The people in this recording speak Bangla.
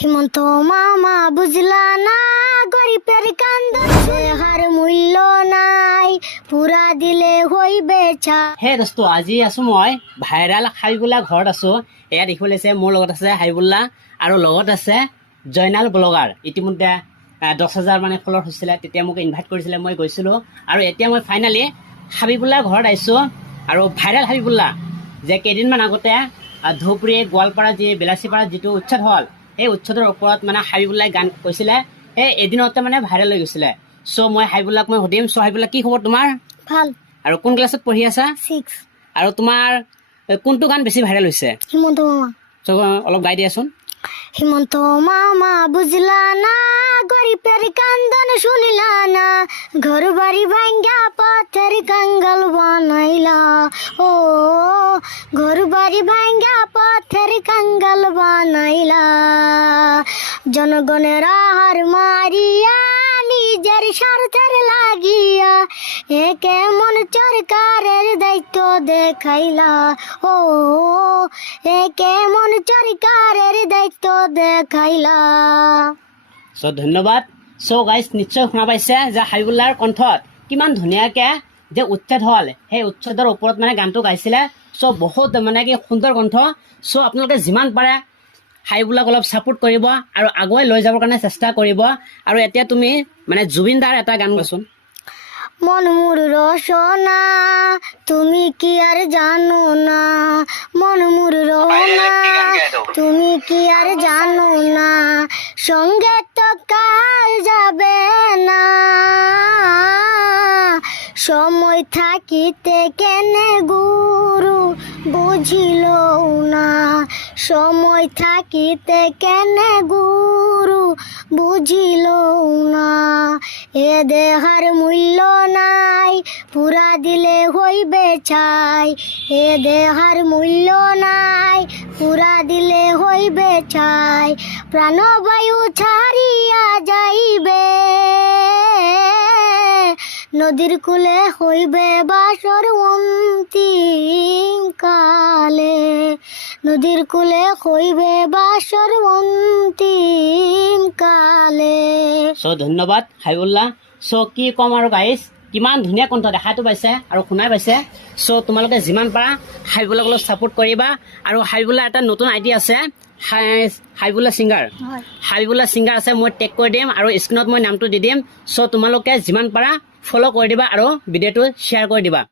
হিমন্ত মামা বুঝলা না গরিবের কান্দন হার মূল্য নাই পুরা দিলে হইবে ছা। হে দোস্ত আজি আছো মই ভাইৰাল হাবিবুল্লা ঘৰত আছো। এয়া দেখিব লাগিছে মোৰ লগত আছে হাবিবুল্লা আৰু লগত আছে জয়নাল ব্লগাৰ। ইতিমধ্যে 10,000 মানে ফলোৱাৰ হৈছিলে, তেতিয়া মোক ইনভাইট কৰিছিলে, মই গৈছিলোঁ। আৰু এতিয়া মই ফাইনেলি হাবিবুল্লাৰ ঘৰত আহিছোঁ। আৰু ভাইৰাল হাবিবুল্লা যে কেইদিনমান আগতে ধুবুৰী গোৱালপাৰা যি বেলাচীপাৰাত যিটো উচ্ছেদ হ'ল, সেই উচ্ছেদৰ ওপৰত মানে হাবিবুল্লাই গান কৈছিলে, সেই এদিনতে মানে ভাইৰেল হৈ গৈছিলে। চ' মই হাবিবুল্লাক মই সুধিম, চ' হাবিবুল্লা কি খবৰ তোমাৰ? ভাল। আৰু কোন ক্লাছত পঢ়ি আছা? 6। আৰু তোমাৰ কোনটো গান বেছি ভাইৰেল হৈছে? হিমন্ত মামা। চ' অলপ গাই দিয়াচোন। হিমন্ত মামা বুঝলা না গরিবের কান্দন শুনিলা না ঘর বাড়ি ভাঙ্গা পথের কাঙ্গাল বানাইলা ও ঘর বাড়ি ভাঙ্গা পথের কাঙ্গাল বানাইলা জনগণের আহার মারিয়া নিজের স্বার্থের লাগিয়া এ কেমন সরকারের দায়িত্ব দেখাইলা ও এ কেমন সরকারের দায়িত্ব দেখাইলা। চ' ধন্যবাদ। চ' গাইজ নিশ্চয় শুনা পাইছে যে হাবিবুল্লাৰ কণ্ঠত কিমান ধুনীয়াকৈ যে উচ্ছেদ হ'ল, সেই উচ্ছেদৰ ওপৰত মানে গানটো গাইছিলে। চ' বহুত মানে কি সুন্দৰ কণ্ঠ। চ' আপোনালোকে যিমান পাৰে হাবিবুল্লাক অলপ ছাপোৰ্ট কৰিব আৰু আগুৱাই লৈ যাবৰ কাৰণে চেষ্টা কৰিব। আৰু এতিয়া তুমি মানে জুবিন দাৰ এটা গান গোৱাচোন। মন মোর রসনা তুমি কি আর জানো না মন মোর রসনা তুমি কি আর জানো না সঙ্গে তো কাল যাবে না সময় থাকিতে কেনে গুরু বুঝিল না সময় থাকিতে কেনে গুরু বুঝিল না এ দেহার মূল্য নাই পুরা দিলে হইবে ছাই এ দেহার মূল্য নাই পুরা দিলে হইবে ছাই প্রাণবায়ু ছাড়িয়া যাইবে নদীর কূলে হইবে বাসর অন্তিম কালে নদীর কূলে হইবে বাসর অন্তিম কালে। চ' ধন্যবাদ হাবিবুল্লা। চ' কি ক'ম আৰু গাইজ, কিমান ধুনীয়া কণ্ঠ দেখাটো পাইছে আৰু শুনাই পাইছে। চ' তোমালোকে যিমান পাৰা হাবিবুল্লাক অলপ ছাপোৰ্ট কৰিবা। আৰু হাবিবুল্লা এটা নতুন আইডি আছে, হাবিবুল্লা ছিংগাৰ। হাবিবুল্লা ছিংগাৰ আছে, মই টেগ কৰি দিম আৰু স্ক্ৰীণত মই নামটো দি দিম। চ' তোমালোকে যিমান পাৰা ফ'ল' কৰি দিবা আৰু ভিডিঅ'টো শ্বেয়াৰ কৰি দিবা।